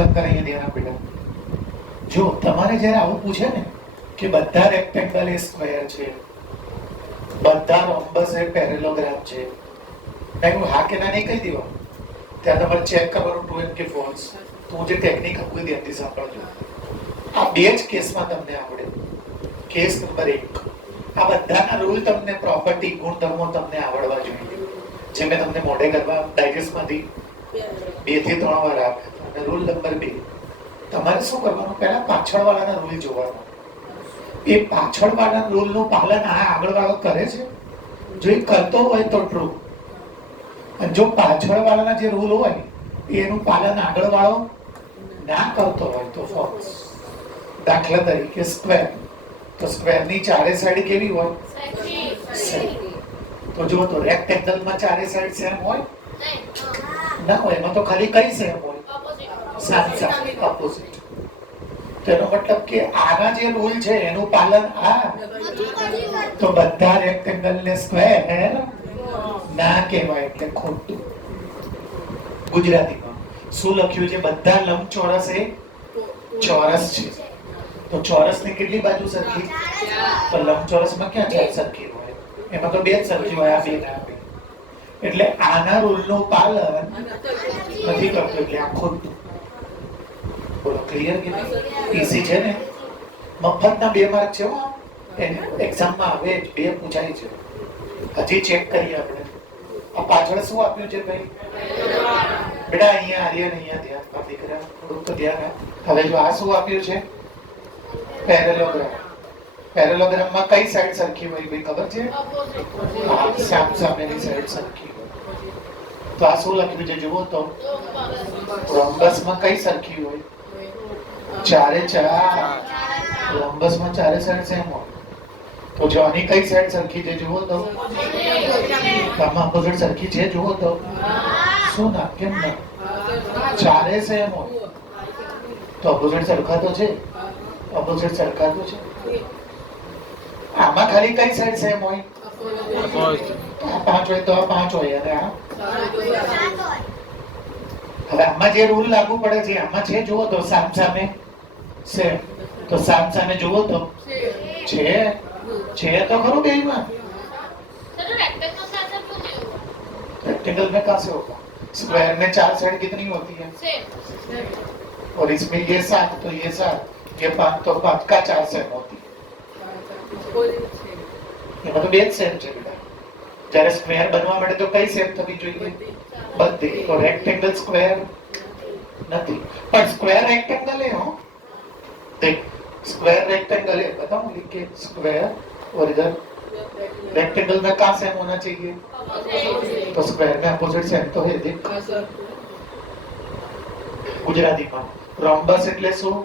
બંધ કરીને ધ્યાન આપી. જો તમારે જ્યારે આવું પૂછે ને કે બધા રેક્ટેંગલ એ સ્ક્વેર છે, બધા રોમ્બસ એ પેરેલોગ્રામ છે, હું હા કે ના નહીં કહી દેવા, ત્યાં તમારે ચેક કરવાનું ટ્રુ એન્ડ કે ફોલ્સ. તો હું જે ટેકનિક આપું ધ્યાનથી સાંભળજો. આ બે જ કેસમાં તમને આવડે. કેસ નંબર 1, આ બધાના રૂલ તમને, પ્રોપર્ટી ગુણધર્મો તમને આવડવા જોઈએ. જે મેં તમને મોઢે કરવા ડાયજેસ્ટમાંથી 2 થી 3 વાર આપ્યા. અને રૂલ નંબર 2, તમારે શું કરવાનું, પહેલા પાછળવાળાના રૂલ જોવાનો. એ પાછળવાળા રૂલનું પાલન આ આગળવાળો કરે છે? જો એ કરતો હોય તો ટ્રુ, અને જો પાછળવાળાના જે રૂલ હોય એનું પાલન આગળવાળો ના કરતો હોય તો ફોલ્સ. દાખલા તરીકે સ્ક્વેર, તો સ્ક્વેરની ચારે સાઈડ કેવી હોય? સેમ. તો જો તો રેક્ટેંગલમાં ચારે સાઈડ સેમ હોય? ના હોય. એમાં તો ખાલી કઈ સેમ હોય? સામસામે, ઓપોઝિટ. તેનો મતલબ કે આના જે રૂલ છે એનું પાલન આ, તો બધા રેક્ટેંગલને સ્ક્વેર ના કહેવાય, એટલે ખોટું. ગુજરાતીમાં શું લખ્યું છે? બધા લંબચોરસ એ ચોરસ છે. તો ચોરસની કેટલી બાજુ સરખી? તો લંબચોરસમાં ક્યાં ચાર સરખી હોય? એમાં તો બે જ સરખી હોય, આ બે ના બે. એટલે આના રૂલનું પાલન નથી કરતો, એટલે આ ખોટું. બોલો, ક્લિયર કે નહીં? ઈઝી છે ને? મફતના 2 માર્ક છે. એક્ઝામમાં આવે જ 2 પૂછાય છે. હજી ચેક કરીએ આપણે. આ પાછળ શું આપ્યું છે ભાઈ? બેટા અહીંયા આર્યન, અહીંયા ધ્યાન પર દીકરા, થોડુંક તો ધ્યાન આપ. હવે જો આ શું આપ્યું છે? પેરેલોગ્રામ. પેરેલોગ્રામમાં કઈ સાઈડ સરખી હોય ભાઈ ખબર છે? સામેની સાઈડ સરખી હોય. તો આ શું લખ્યું છે જુઓ તો? રોમ્બસમાં કઈ સરખી હોય? ચારે ચાર. રોમ્બસમાં ચારે સાઈડ સેમ હોય. તો જો આની કઈ સાઈડ સરખી છે જુઓ તો? આમાં ઓપોઝિટ સરખી છે જુઓ તો? શું ના, કેમ ના? ચારે સેમ હોય તો ઓપોઝિટ સરખા તો છે. ઓપોઝિટ સરખા તો છે. આમાં ખાલી કઈ સાઈડ સેમ હોય? આ 5 હોય તો આ 5 હોય, અને આ. હવે આમાં જે રૂલ લાગુ પડે છે આમાં છે જુઓ તો સામસામે સેમ. તો સામસામે જુઓ તો છે तो खरो बेईमान. रेक्टेंगल में कहाँ से होगा? स्क्वायर में 4 साइड कितनी होती है? और इसमें ये 7 तो ये 7, ये 5 तो 5 का 4 सेम होती है. ये मतलब एक सेम છે બેટા. જ્યારે સ્ક્વેર બનવા માટે તો કઈ સેમ થવી જોઈએ? બધી. તો રેક્ટેંગલ સ્ક્વેર નથી, પણ સ્ક્વેર रेक्टेंगल है. हो देख, स्क्वायर रेक्टेंगल है, बताऊं लिख के? स्क्वायर और इधर रेक्टेंगल में कहाँ सेम होना चाहिए? तो स्क्वायर में अपोजिट सेम तो है. देख, ગુજરાતીમાં રોમ્બસ એટલે શું?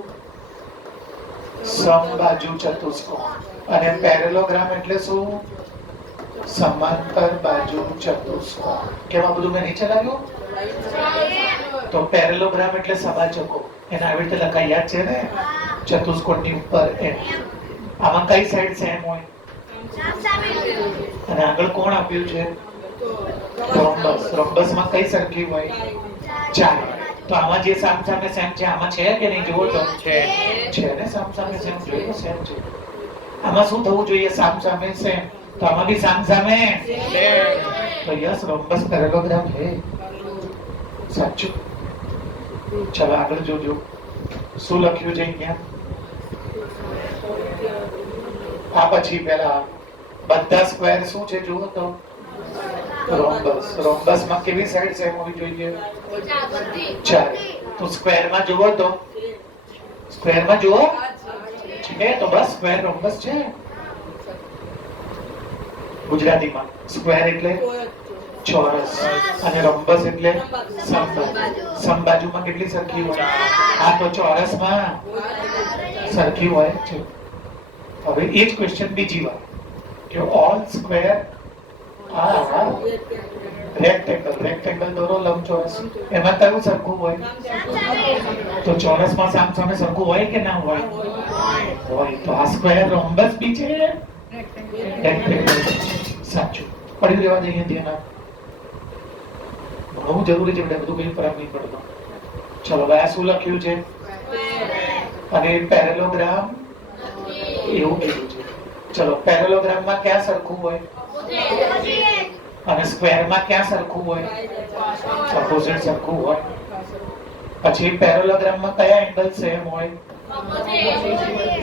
સમબાજુ ચતુષ્કોણ. અને પેરેલોગ્રામ એટલે શું? સમાંતર બાજુ ચતુષ્કોણ. કેમ આ બધું મેં નીચે લાવ્યું? તો પેરેલોગ્રામ એટલે સબાચકો. એના આવી રીતે લખાય, યાદ છે ને? ચતુષ્કોણની ઉપર એમ. આમાં કઈ સાઈડ સેમ હોય? અને આગળ કોણ આપ્યું છે? રોમ્બસ. રોમ્બસમાં કઈ સરખી હોય? 4. તો આમાં જે સામસામે સેમ છે આમાં છે કે નહીં જુઓ તો? છે ને, સામસામે સેમ જોઈએ, સેમ છે. આમાં શું થવું જોઈએ? સામસામે સેમ. તો આમાં બી સામસામે સેમ. તો યસ, રોમ્બસ પેરેલોગ્રામ છે. સાચું. ચલો આગળ જોજો શું લખ્યું છે અહીંયા. આ પછી પેલા બધા સ્ક્વેર શું છે જુઓ તો? રોમ્બસ. રોમ્બસમાં કેવી સાઈડ સેમ હોવી જોઈએ? 4. તો સ્ક્વેરમાં જુઓ તો? સ્ક્વેરમાં જુઓ છે તો બસ સ્ક્વેર રોમ્બસ છે. ગુજરાતીમાં સ્ક્વેર એટલે ચોરસ અને રોમ્બસ એટલે સમબાજુ. સમબાજુમાં કેટલી સરખી હોય? આ તો ચોરસમાં સરખી હોય છે. હવે એ જ ક્વેશ્ચન બીજી વાર કે all square are rectangle. Rectangle દોરો લંબચોરસ. એમાં કયું સરખું હોય? તો ચોરસમાં સામસામે સરખું હોય કે ના હોય? હોય. તો આ સ્ક્વેર રોમ્બસ બી છે, રેક્ટેંગલ. સાચું. પડી રહેવા દઈએ ધ્યાન આપ. બહુ જરૂરી છે બેટા, બધું કઈ ફરક નહીં પડતો. ચલો હવે આ શું લખ્યું છે? અને પેરેલોગ્રામ એવું કીધું છે. ચલો પેરેલોગ્રામમાં ક્યાં સરખું હોય અને સ્ક્વેરમાં ક્યાં સરખું હોય? ઓપોઝિટ સરખું હોય. પછી પેરેલોગ્રામમાં કયા એંગલ સેમ હોય?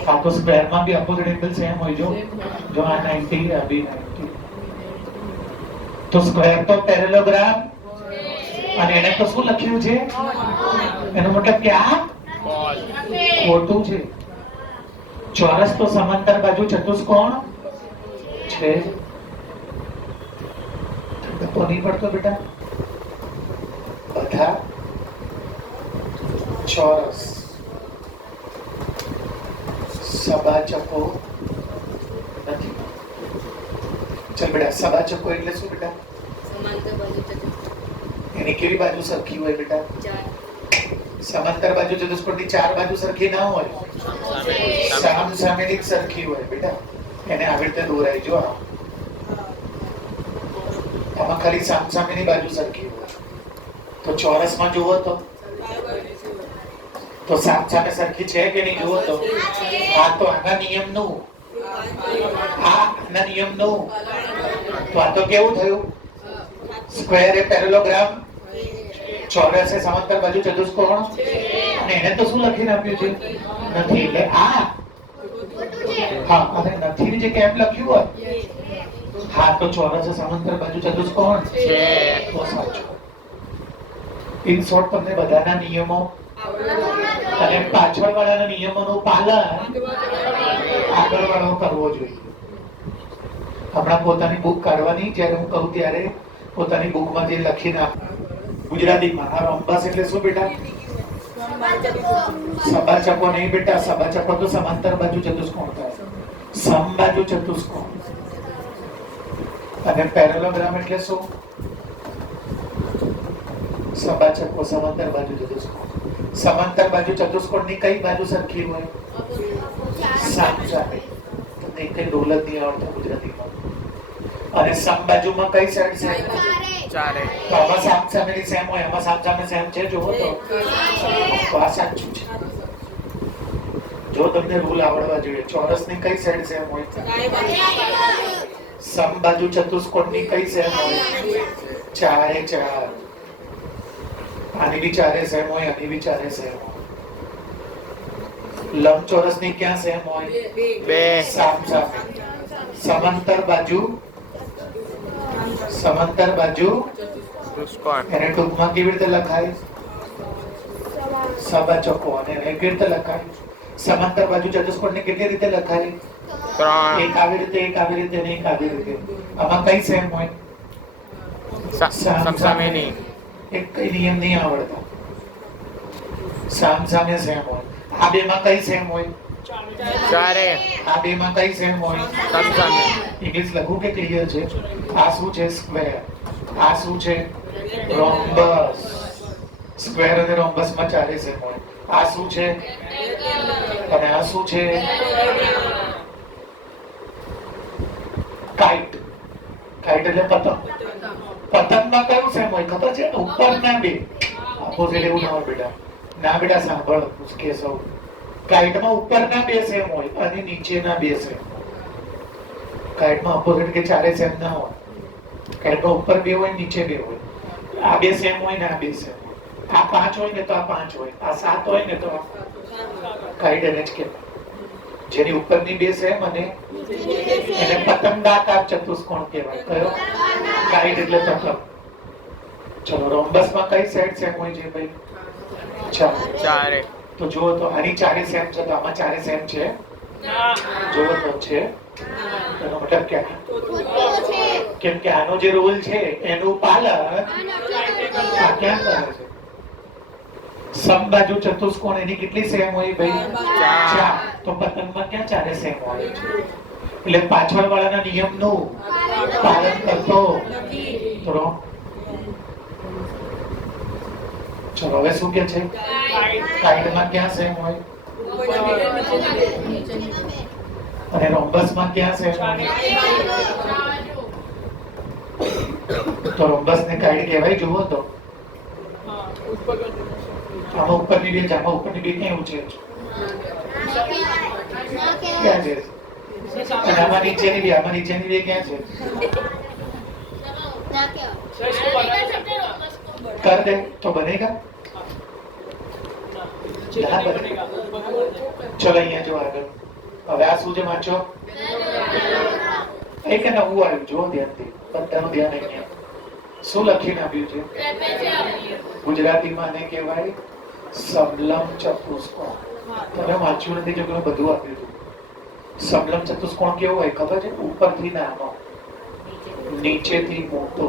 હા તો સ્ક્વેરમાં બી ઓપોઝિટ એંગલ સેમ હોય. જો આ 90 આ બી 90. તો સ્ક્વેર તો પેરેલોગ્રામ અને એને તો શું લખ્યું છે? એનો મતલબ કે આ ખોટું છે. ચોરસ તો સમાંતર બાજુ ચતુષ્કોણ છે. તો નહીં પડતો બેટા? બધા ચોરસ સબાચકો નથી. ચલ બેટા સબાચકો એટલે શું બેટા? એની કેવી બાજુ સરખી હોય બેટા? સમાંતર બાજુ ચતુષ્કોણની ચાર બાજુ સરખી ના હોય, સામ સામેની જ સરખી હોય બેટા. એને આવી રીતે દોરાય. જો આમાં ખાલી સામ સામેની બાજુ સરખી હોય. તો ચોરસમાં જુઓ તો સામ સામે સરખી છે કે નહીં જુઓ તો. આ તો આના નિયમનું, આના નિયમનું. તો આ તો કેવું થયું? સ્ક્વેર એ પેરેલોગ્રામ, ચોરસ એ સમાંતર બાજુ ચતુષ્કોણ. અને એને તો શું લખીને આપ્યું છે? નથી. એટલે આ હા અને નથી જે કેમ લખ્યું હોય. હા તો ચોરસ એ સમાંતર બાજુ ચતુષ્કોણ છે. તો સાચું. ઇન શોર્ટ તમને બધાના નિયમો અને પાછળ વાળાના નિયમોનું પાલન આગળ વાળો કરવો જોઈએ. હમણાં પોતાની બુક કાઢવાની, જ્યારે હું કહું ત્યારે પોતાની બુકમાં જે લખીને આપ. ગુજરાતીમાં આ રોમ્બસ એટલે શું બેટા? સબાચકો નહીં બેટા. સબાચકો તો સમાંતર બાજુ ચતુષ્કોણ થાય. સમબાજુ ચતુષ્કોણ. અને પેરેલોગ્રામ એટલે શું? સબાચકો સમાંતર બાજુ ચતુષ્કોણ. સમાંતર બાજુ ચતુષ્કોણની કઈ બાજુ સરખી હોય? સામ સામે. તમને કઈ ડોલત નહીં આવડતા ગુજરાતીમાં. અને સમબાજુમાં કઈ સાઈડ છે? ચારે. તો આમાં સામ સામેની સેમ હોય, આમાં સામ સામે સેમ છે. જુઓ તો આ સાચું છે. જો તમને રૂલ આવડવા જોઈએ. ચોરસની કઈ સાઈડ સેમ હોય? સમબાજુ ચતુષ્કોણની કઈ સેમ હોય? ચારે ચાર. આની બી ચારે સેમ હોય, આની બી ચારે સેમ હોય. લંબચોરસની ક્યાં સેમ હોય? બે. સામ સામે. સમાંતર બાજુ ચતુષ્કોણ. એને ટૂંકમાં કેવી રીતે લખાય? સબાચકો. અને એને કેવી રીતે લખાય? સમાંતર બાજુ ચતુષ્કોણને કેટલી રીતે લખાય? એક આવી રીતે, એક આવી રીતે, અને એક આવી રીતે. આમાં કઈ સેમ હોય? સામસામેની. એક કઈ નિયમ નહીં આવડતા. સામ સામે સેમ હોય. આ બે માં કઈ સેમ હોય? ચારે. આ બે માં કઈ સેમ હોય? સામસામે. ઇંગ્લિશ લખું કે ક્લિયર છે? આ શું છે? સ્ક્વેર. આ શું છે? રોમ્બસ. સ્ક્વેર અને રોમ્બસ માં ચારે સેમ હોય. આ શું છે? અને આ શું છે? કાઇટ. કાઇટ એટલે પતંગ. પતંગમાં કયું સેમ હોય ખબર છે? ઉપર ના બે. ઓપોઝિટ એવું ના હોય બેટા. ના બેટા સાંભળ કે સૌ. કાઇટમાં ઉપરના બે સેમ હોય અને નીચેના બે સેમ. કાઇટમાં ઓપોઝિટ કે ચારે સેમ ના હોય. કાઇટમાં ઉપર બે હોય, નીચે બે હોય. આ બે સેમ હોય ને આ બે સેમ હોય. આ 5 હોય ને તો આ 5 હોય. આ 7 હોય ને તો આ. કાઇટ એને જ કહેવાય. જેની ઉપરની બે સેમ અને એને પતંગાકાર ચતુષ્કોણ કહેવાય. કયો? કાઇટ એટલે પતંગ. ચલો રોમ્બસમાં કઈ સાઈડ સેમ હોય છે ભાઈ? ચારે. તો જુઓ તો આની ચારે સેમ છે, તો આમાં ચારે સેમ છે? જુઓ તો છે. એનો મતલબ કે કેમ કે આનો જે રૂલ છે એનું પાલન આ ક્યાં કરે છે? સમબાજુ ચતુષ્કોણ એની કેટલી સેમ હોય ભાઈ? 4. તો પતંગમાં ક્યાં ચારે સેમ હોય છે? એટલે પાછળ વાળાના નિયમનું પાલન કરતો તો. ચલો હવે શું કે છે? કાઇટમાં ક્યાં સેમ હોય? અને રોમ્બસમાં ક્યાં સેમ હોય? તો રોમ્બસ ને કાઇટ કહેવાય. જુઓ તો આમાં ઉપરની બે જામાં ઉપરની બે ક્યાં ઊંચે છે? ક્યાં છે? અને આમાં નીચેની બે ક્યાં છે? कर दे तो बनेगा ના બનેगा. ચલો અહીંયા જો આગળ હવે આ શું છે વાંચો એક નવું આવ્યું જો ધ્યાનથી બધાનું ધ્યાન અહીંયા શું લખીને આપ્યું છે ગુજરાતીમાં આને કહેવાય સમલમ ચતુષ્કોણ. તમે વાંચ્યું નથી જો બધું આપ્યું હતું. સમલમ ચતુષ્કોણ કેવો હોય ખબર છે? ઉપરથી નાનો નીચેથી મોટો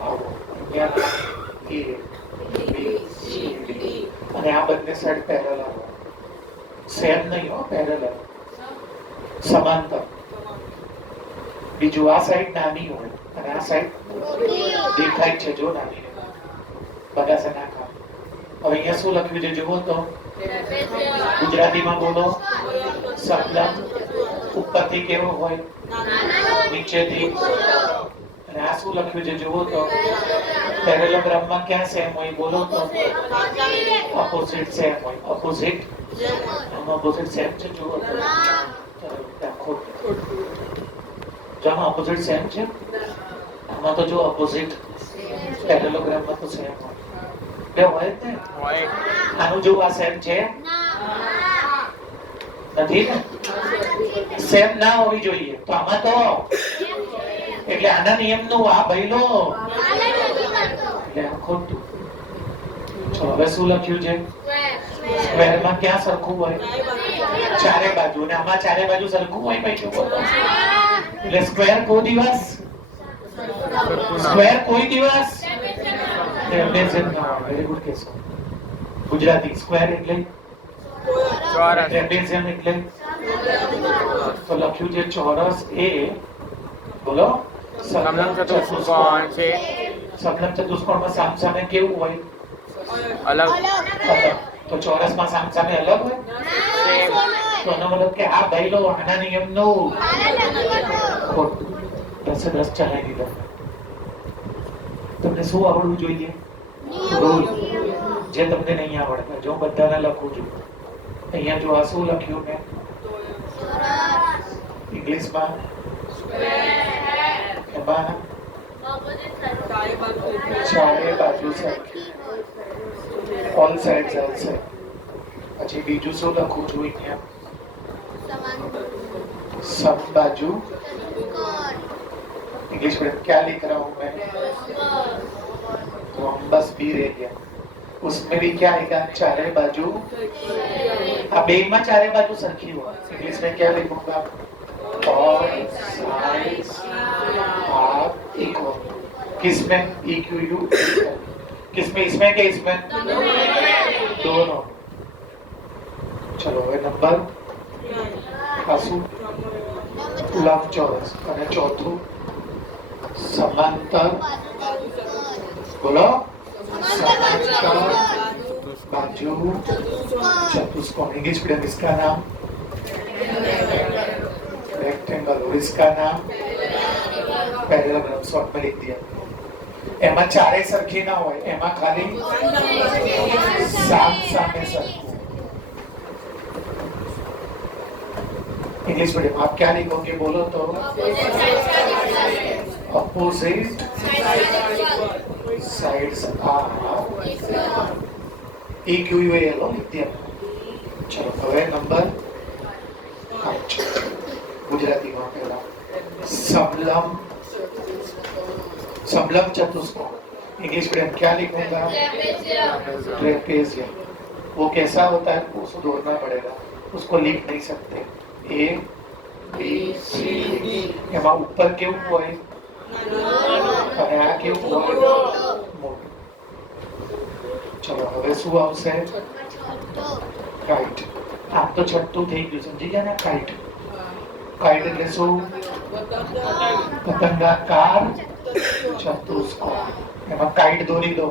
આવો અને આ બંને સાઈડ પેરેલલ હોય. સેમ નહીં હો, પેરેલલ સમાંતર. બીજું આ સાઈડ નાની હોય અને આ સાઈડ દેખાય છે જો નાની બગાસે નાખા. હવે અહીંયા શું લખ્યું છે જુઓ તો ગુજરાતીમાં બોલો. સમલમ ઉપરથી કેવો હોય નીચેથી. અને આ શું લખ્યું છે જુઓ તો પેરેલોગ્રામમાં ક્યાં સેમ હોય બોલો તો ઓપોઝિટ સેમ હોય. ઓપોઝિટ આમાં ઓપોઝિટ સેમ છે જુઓ તો જામાં ઓપોઝિટ સેમ છે આમાં તો જો ઓપોઝિટ પેરેલોગ્રામમાં તો સેમ હોય બે હોય જ ને. આનું જો આ સેમ છે નથી ને સેમ ના હોવી જોઈએ તો આમાં તો એટલે આના નિયમનું આ ભઈલો એટલે આ ખોટું. ચલો હવે શું લખ્યું છે? સ્ક્વેરમાં ક્યાં સરખું હોય? ચારે બાજુ. અને આમાં ચારે બાજુ સરખું હોય ભાઈ શું બોલો? એટલે સ્ક્વેર કોઈ દિવસ ટ્રેપેઝિયમ ના હોય. વેરી ગુડ કેસો. ગુજરાતી સ્ક્વેર એટલે ચોરસ, ટ્રેપેઝિયમ એટલે તો લખ્યું છે ચોરસ એ બોલો સમલમ ચતુષ્કોણ છે. સમલમ ચતુષ્કોણમાં સામસામે કેવું હોય? અલગ. તો ચોરસમાં સામસામે અલગ હોય તો એનો મતલબ કે આ ભઈલો આના નિયમનું ખોટું. 10 ચલાવી દીધા. તમને શું આવડવું જોઈએ? રૂલ જે તમને નહીં આવડતા જો બધાને લખું છું. અહીંયા જો આ શું લખ્યું ને ઇંગ્લિશમાં એમાં ચારે બાજુ સરખી ઓલ સાઇડ્સ આવશે. પછી બીજું શું લખું છું અહીંયા સમબાજુ. इंग्लिश में क्या लिख रहा हूँ मैं? रोम्बस भी रह गया. उसमें भी क्या आएगा? चारे बाजू. अब एक में चारे बाजू सरखी हो. इंग्लिश में क्या लिखूंगा? All sides are equal. किसमें? EQU. किसमें? इसमें क्या इसमें? दोनों. चलो હવે નંબર આસુ લંબચોરસ અને ચોથું समांतर. बोलो समांतर बाजू चतुष्कोण. इंग्लिश मीडियम इसका नाम रेक्टेंगल और इसका नाम पैरेललोग्राम. शॉर्ट में लिख दिया. एमा चारे सरखी ना होय एमा खाली साम सामे सरखू. इंग्लिश मीडियम आप क्या लिखोगे बोलो तो? opposite sides are equivalent लिख दिया. चलो હવે નંબર 8 ગુજરાતીમાં પહેલા समलम चतुष्कोण. इंग्लिश मीडियम क्या लिखूंगा? ट्रेपेजियम. वो कैसा होता है उसको ढूंढना पड़ेगा. उसको लिख नहीं सकते. A B C D. એમાં ઉપર કેવું હોય અને આ કેવું હોય મોટું. ચલો હવે શું આવશે? કાઇટ. આમ તો છઠ્ઠું થઈ ગયું સમજી ગયા ને? કાઇટ. કાઇટ એટલે શું? પતંગાકાર ચતુષ્કોણ. એમાં કાઇટ દોરી દો.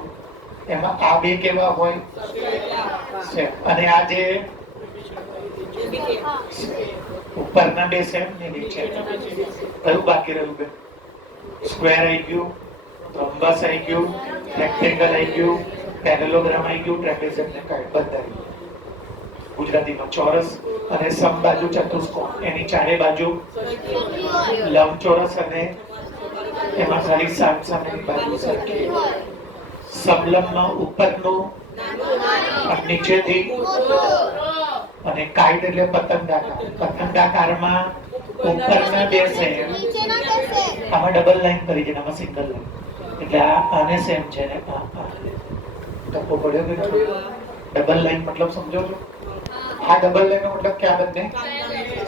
એમાં આ બે કેવા હોય? સેમ. અને આ જે ઉપરના બે સેમ ને નીચે કયું બાકી રહ્યું? બે સ્ક્વેર આવી ગયું, રોમ્બસ આવી ગયું, રેક્ટેંગલ આવી ગયું, પેરેલોગ્રામ આવી ગયું, ટ્રેપેઝિયમ ને કાઇટ બંધાઈ. ગુજરાતીમાં ચોરસ અને સમબાજુ ચતુષ્કોણ, એની ચારે બાજુ લંબચોરસ અને એમાં ખાલી સામેની બાજુ સરખી. સમલંબમાં ઉપરનું અને નીચેથી, અને કાઇટ એટલે પતંગાકાર. પતંગાકારમાં ઉપરના બે સેમ, આમાં ડબલ લાઈન કરી છે, આમાં સિંગલ લાઈન, એટલે આને સેમ છે ને ટપ્પો પડ્યો કે ડબલ લાઈન મતલબ સમજો છો? આ ડબલ લાઈન નો મતલબ કે આ બંને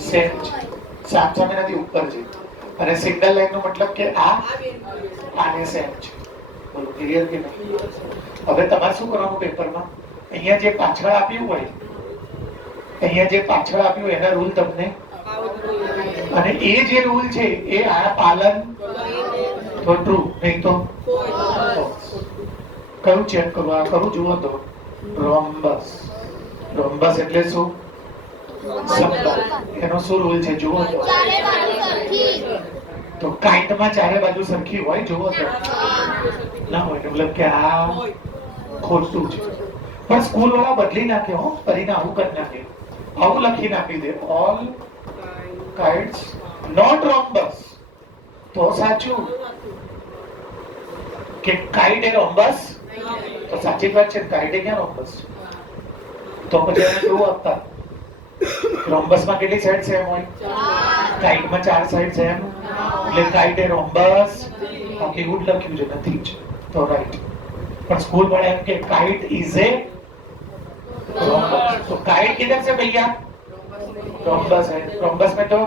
સેમ છે, સામે નથી ઉપર છે. અને સિંગલ લાઈન નો મતલબ કે આને સેમ છે. બોલો ક્લિયર કે નહીં? હવે તમારે શું કરવાનું પેપરમાં, અહીંયા જે પાછળ આપ્યું હોય, અહીંયા જે પાછળ આપ્યું એના રૂલ તમને, અને એ જે રૂલ છે એ આ પાલન તો ટ્રુ, નહીં તો કયું ચેક કરવું? આ કરું જુઓ તો રોમ્બસ. રોમ્બસ એટલે શું? એનો શું રૂલ છે જુઓ તો કાઇટમાં ચારે બાજુ સરખી હોય, જુઓ તો ના હોય, મતલબ કે આ ખોટું છે. પણ સ્કૂલ વાળા બદલી નાખે હો, કરીને આવું કરી નાખે, આવું લખી નાખી દે, ઓલ કાઇટ્સ નોટ રોમ્બસ. તો સાચું કે કાઇટ એ રોમ્બસ, તો સાચી વાત છે, કાઇટ એ ક્યાં રોમ્બસ? તો પછી એને કેવું આપતા? રોમ્બસમાં કેટલી સાઈડ સેમ હોય? કાઇટમાં 4 સાઈડ સેમ, એટલે કાઇટ એ રોમ્બસ. બાકી એવું લખ્યું છે નથી જ, તો રાઈટ. પણ स्कूल वाले एम के काइट इज ए रोम्बस. तो काइट किधर से भैया? रोम्बस है. रोम्बस में तो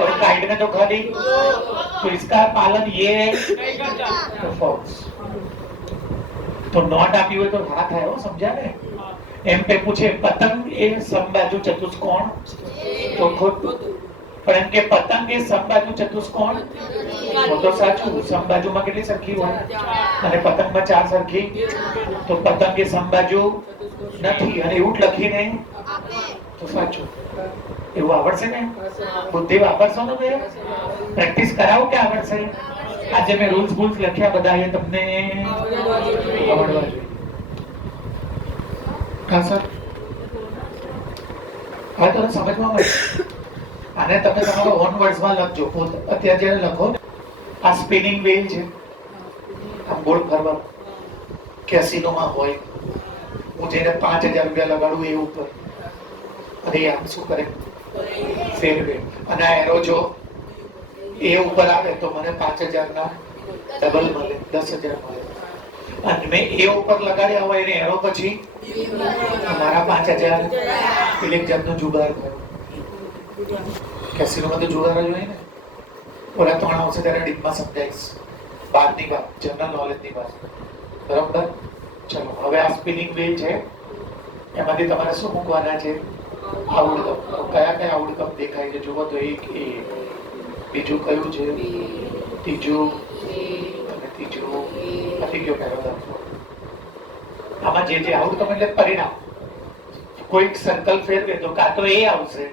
और काइट में तो खाली, तो इसका पालन ये है तो फॉल्स. तो नॉट આપી હોય તો હા થાય હો, સમજ્યા ને? એમ पे पूछे पतंग ए समबाजु चतुष्कोण, तो ખોટું. પણ એમ કે પતંગ એ સમબાજુ ચતુષ્કોણ, તો સાચું. સમબાજુમાં કેટલી સરખી હોય અને પતંગમાં 4 સરખી, તો પતંગ એ સમબાજુ નથી, અને એવું જ લખીને તો સાચું. એવું આવડશે ને? બુદ્ધિ વાપરશો ને? બે પ્રેક્ટિસ કરાવો કે આવડશે? આજે મેં રૂલ્સ બુલ્સ લખ્યા બધા, એ તમને આવડવા જોઈએ. હા સર, હવે તમને સમજમાં મળે. આને તમે તમારા ઓન વર્ડ્સમાં લખજો. અત્યારે જ્યારે લખો ને, આ સ્પિનિંગ વ્હીલ છે, આમ ગોળ ફરવા કેસિનોમાં હોય, હું જેને 5000 રૂપિયા લગાડું એ ઉપર, અને આમ શું કરે? ફેરવે. અને આ એરો જો એ ઉપર આવે તો મને 5000 ના ડબલ મળે, 10000 મળે. અને મેં એ ઉપર લગાડ્યા હોય એને એરો પછી મારા 5000, એટલે એક જાતનો જુગાર થયો. કેસિનોમાં તો જુગાર જ હોય ને. ઓલા 3 આવશે ત્યારે ડીપમાં સમજાઈશ, બહારની વાત, જનરલ નોલેજની વાત. બરાબર? ચલો, હવે આ સ્પિનિંગ વ્હીલ છે, એમાંથી તમારે શું મૂકવાના છે? આઉટકમ. કયા કયા આઉટકમ દેખાય છે જુઓ તો, એક એ, બીજું કયું છે? ત્રીજું, અને ત્રીજું નથી ગયો પહેલો દાખલો. આમાં જે જે આઉટકમ એટલે પરિણામ. કોઈક સર્કલ ફેરવે તો કાં તો એ આવશે,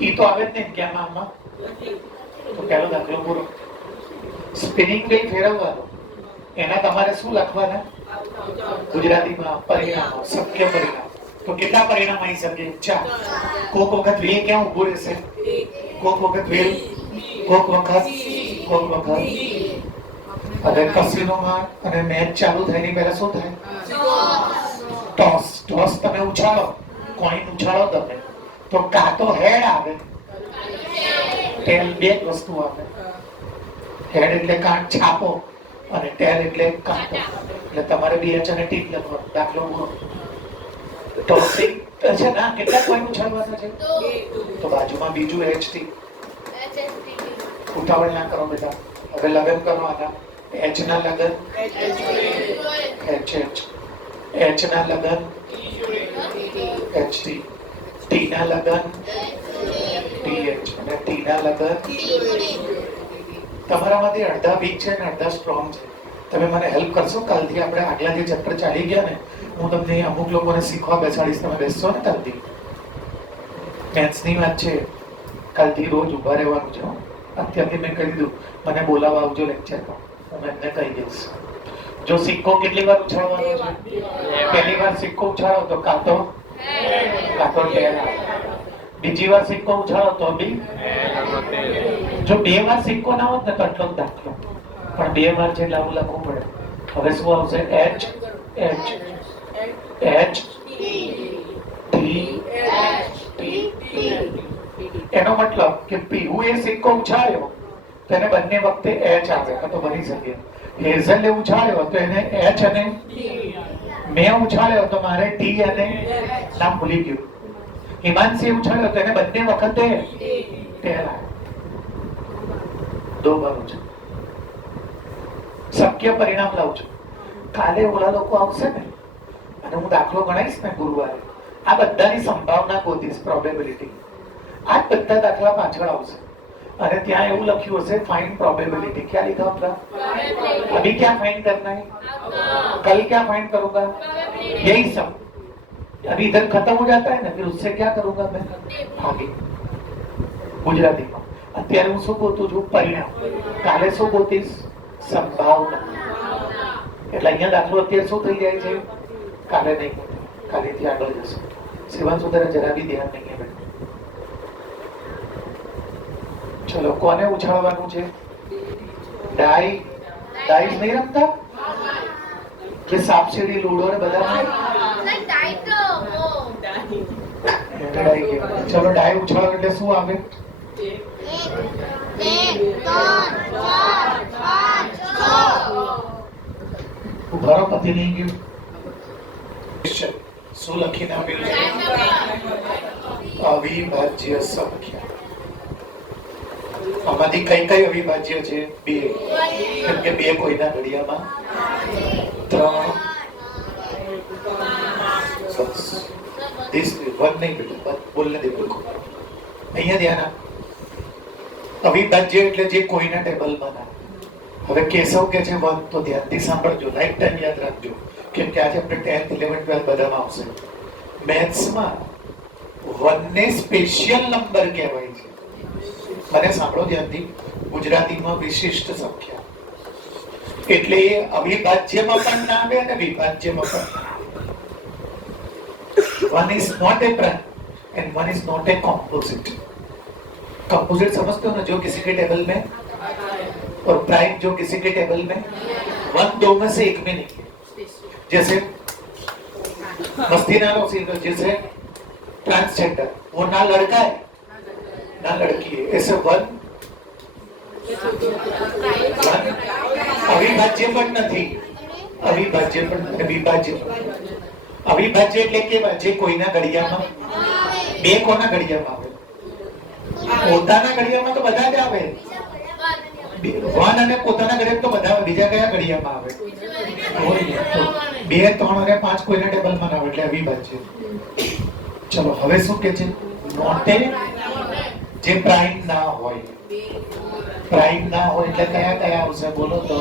ઈ તો આવે જ નહીં કે આમાં. તો પહેલો દાખલો પૂરો. સ્પિનિંગ વ્હીલ ફેરવવાનો, એના તમારે શું લખવાના? ગુજરાતીમાં પરિણામો, શક્ય પરિણામ. તો કેટલા પરિણામ આવી શકે? 4. કોક વખત વ્હીલ ક્યાં ઉભું રહેશે? કોક વખત વ્હીલ, કોક વખત. હવે કસિનોમાં અને મેચ ચાલુ થાય ની પહેલા શું થાય? ટોસ. ટોસ તમે ઉછાળો, કોઈન ઉછાળો તમે, તો કાં તો હેડ આવે, ટેલ, બે વસ્તુ આવે. હેડ એટલે કાંટ છાપો, અને ટેલ એટલે કાંટો. એટલે તમારે બી એચ અને ટીક લખવાનું. દાખલો પૂરો. ટોસિંગ છે ને, કેટલા કોઈન ઉછાળવાના છે? તો બાજુમાં બીજું એચ ટી. ઉતાવળ ના કરો બેટા. હવે લગન કરવાના. એચ ના લગન એચ એચ, એચ ના લગન એચ ટી, ટી ના લગન ટી એચ, અને ટી ના લગન. તમારામાંથી અડધા વીક છે ને અડધા સ્ટ્રોંગ છે. તમે મને હેલ્પ કરશો? કાલથી આપણે આગલા જે ચેપ્ટર ચાલી ગયા ને, હું તમને અમુક લોકોને શીખવા બેસાડીશ. તમે બેસશો ને કાલથી? મેથ્સની વાત છે, કાલથી રોજ ઊભા રહેવાનું છે. અત્યારથી મેં કહી દીધું, મને બોલાવવા આવજો લેક્ચરમાં, હું એમને કહી દઈશ. જો સિક્કો કેટલી વાર ઉછાળવાનો છે? પહેલી વાર સિક્કો ઉછાળો તો કાં તો ટેલ આવે. બીજી વાર સિક્કો ઉછાળો તો બી. જો 2 વાર સિક્કો ના હોત ને તો આટલો જ દાખલો, પણ 2 વાર છે એટલે આવું લખવું પડે. હવે શું આવશે? H H H T T. એનો મતલબ કે પીહુ એ સિક્કો ઉછાળ્યો તો એને બંને વખતે એચ આવે તો બની શકે. હેઝલ એ ઉછાળ્યો તો એને એચ અને મેં ઉછાળ્યો તો મારે ટી અને નામ ભૂલી ગયું. હિમાંશી ઉછાળ્યો તો એને બંને વખતે ટેલ આવે. 2 વાર છે. શક્ય પરિણામ લાવું છું. કાલે ઓલા લોકો આવશે ને અને હું દાખલો ગણાવીશ ને ગુરુવારે, આ બધાની સંભાવના ગોતીશ, પ્રોબેબિલિટી. આ બધા દાખલા પાછળ આવશે અને ત્યાં એવું લખ્યું હશે फाइंड प्रोबेबिलिटी. क्या लिखा होगा? अभी क्या फाइंड करना है? कल क्या फाइंड करूंगा? यही सब. अभी इधर खत्म हो जाता है ना, फिर उससे क्या करूंगा मैं? आगे ગુજરાતીમાં અત્યારે હું શું ગોતું છું? પરિણામ. કાલે શું ગોતીશ? સંભાવના. એટલે અહીંયા દાખલો અત્યારે શું થઈ જાય છે? કાલે નહીં, કાલેથી આગળ જશે. શિવાંશુ તારા જરા બી ધ્યાન નહીં આવે. ચલો, કોને ઉછાળવાનું છે? ડાઈસ નહીં રમતા કે સાપસીડી, લૂડો ને બધા? ચલો, ડાઈ ઉછાળો એટલે શું આવે? 1 2 3 4 ઉભારો, પતિ નહીં ગયું. શું લખીને આપ્યું છે? અવિભાજ્ય સંખ્યા. આમાંથી કઈ કઈ અવિભાજ્ય છે? 2. કેમ કે 2 કોઈના ઘડિયામાં 3. This 1 નહીં બેટા, બોલને દે. અહીંયા ધ્યાન આપ. અવિભાજ્ય એટલે જે કોઈના ટેબલમાં ના. હવે કેશવ કે છે 1, તો ધ્યાનથી સાંભળજો, લાઈફ ટાઈમ યાદ રાખજો, કેમ કે આજે આપણે 10th 11th 12th બધામાં આવશે. મેથ્સમાં 1 ને સ્પેશિયલ નંબર કહેવાય છે. મને સાંભળો ધ્યાનથી. ગુજરાતીમાં વિશિષ્ટ સંખ્યા એટલે એ અવિભાજ્યમાં પણ ના આવે અને વિભાજ્યમાં પણ ના આવે. 1 is not a prime and 1 is not a composite. Composite समझते हो ना? जो किसी के टेबल में और प्राइम जो किसी के टेबल में 1 2 में से एक में नहीं है. जैसे मस्ती ना लो, जैसे ट्रांसजेंडर, वो ना लड़का है ना लड़की है. ऐसे 1 અવિભાજ્ય પણ નથી, અવિભાજ્ય પણ વિભાજ્ય. અવિભાજ્ય એટલે કેવા? જે કોઈના ઘડિયામાં 2 કોના ઘડિયામાં આવે? પોતાના ઘડિયામાં તો બધા જ આવે. 1 અને પોતાના ઘડિયામાં તો બધા આવે. બીજા કયા ઘડિયામાં આવે? 2 3 અને 5 કોઈના ટેબલમાં ના આવે એટલે અવિભાજ્ય. ચલો, હવે શું કે છે? નોટે જે પ્રાઇમ ના હોય. પ્રાઇમ ના હોય એટલે કયા કયા આવશે? બોલો તો.